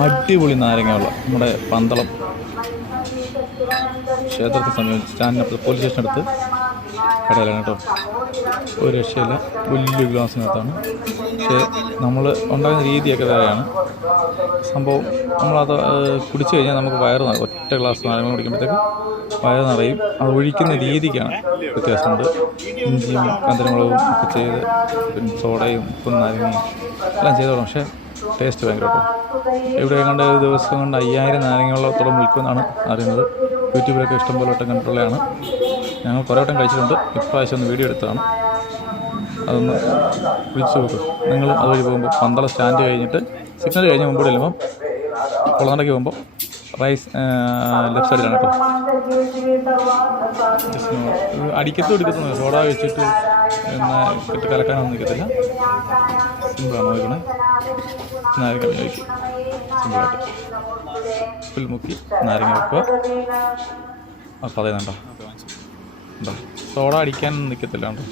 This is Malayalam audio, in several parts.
അടിപൊളി നാരങ്ങ നാരങ്ങയുള്ള നമ്മുടെ പന്തളം ക്ഷേത്രത്തെ സമയം സ്റ്റാൻഡിനടുത്ത് പോലീസ് സ്റ്റേഷനടുത്ത് കടയിലാണ് കേട്ടോ. ഒരു രക്ഷയില്ല. വലിയ ഗ്ലാസിനകത്താണ് പക്ഷേ നമ്മൾ ഉണ്ടാകുന്ന രീതിയൊക്കെ വേറെയാണ്. സംഭവം നമ്മളത് കുടിച്ചു കഴിഞ്ഞാൽ നമുക്ക് വയറ് നിറയും. ഒറ്റ ഗ്ലാസ് നാരങ്ങ കുടിക്കുമ്പോഴത്തേക്ക് വയറ് നിറയും. അത് ഒഴിക്കുന്ന രീതിക്കാണ് വ്യത്യാസമുണ്ട്. ഇഞ്ചിയും കന്തരമുളകും ഒക്കെ ചെയ്ത് പിന്നെ സോഡയും ഉപ്പും നാരങ്ങയും എല്ലാം ചെയ്തോളാം. പക്ഷേ ടേസ്റ്റ് ഭയങ്കര കേട്ടോ ഇവിടെ കണ്ട ഒരു ദിവസം കൊണ്ട് അയ്യായിരം നാരങ്ങളോളം വിൽക്കുമെന്നാണ് അറിയുന്നത്. യൂട്യൂബിലൊക്കെ ഇഷ്ടംപോലെ വട്ടം കണ്ടിട്ടുള്ളതാണ്. ഞങ്ങൾ കുറേ വട്ടം കഴിച്ചിട്ടുണ്ട്. ഇപ്രാവശ്യം ഒന്ന് വീഡിയോ എടുത്തതാണ്. അതൊന്ന് വിളിച്ചു നോക്കും. നിങ്ങൾ അതുവഴി പോകുമ്പോൾ പന്തള സ്റ്റാൻഡ് കഴിഞ്ഞിട്ട് സിഗ്നൽ കഴിഞ്ഞ് മുമ്പോട്ട് ചെല്ലുമ്പം കുളനടയ്ക്ക് പോകുമ്പോൾ റൈസ് ലെഫ്റ്റ് സൈഡിലാണ് കേട്ടോ. അടിക്കത്തും എടുക്കത്തും സോഡ വെച്ചിട്ട് പിന്നെ കലക്കാനൊന്നും നിൽക്കത്തില്ല. സിമ്പിളാണ് നോക്കണേ നാരങ്ങ കഴിക്കും സിമ്പിളായിട്ട് ഉപ്പിൽ മുക്കി നാരങ്ങ വെക്കുക. അപ്പോൾ അതേന്നുണ്ടോ ഉണ്ടോ സോഡ അടിക്കാൻ നിൽക്കത്തില്ല ഉണ്ടോ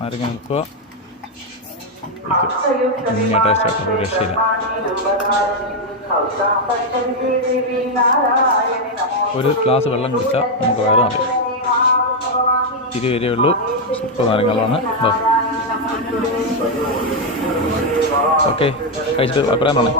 നാരങ്ങ വെക്കുക. ഒരു രക്ഷയില്ല. ഒരു ഗ്ലാസ് വെള്ളം കുടിച്ചാൽ നമുക്ക് വേറെ അറിയാം ഇരുവരെയുള്ളൂ സൂപ്പർ നാരങ്ങളാണ് ഇതോ ഓക്കെ കഴിച്ചിട്ട് അഭിപ്രായം പറഞ്ഞേ